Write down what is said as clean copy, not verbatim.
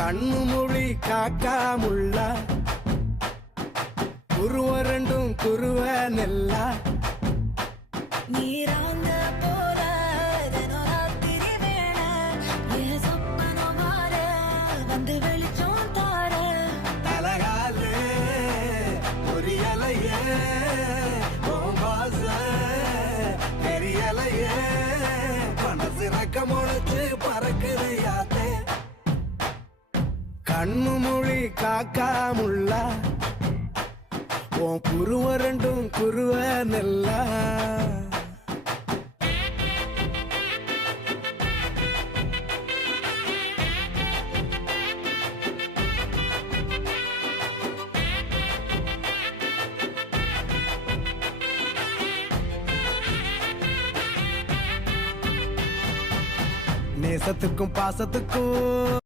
கண்ணு மொழி காக்காமுள்ள குருவ ரெண்டும் குருவ நெல்லா நீராங்க போல தினராத்திரி வேண என் சொப்பனோ மாற வந்து வெளிச்சம் தார தலகாலே பொரியலையே ஓம்பாச பெரியலையே மனசு ரக்க முளைச்சு பறக்குது யாத்தே கண்ணு மொழி காக்காமுள்ள உன் குருவ ரெண்டும் குருவ நெல்லா நேசத்துக்கும் பாசத்துக்கும்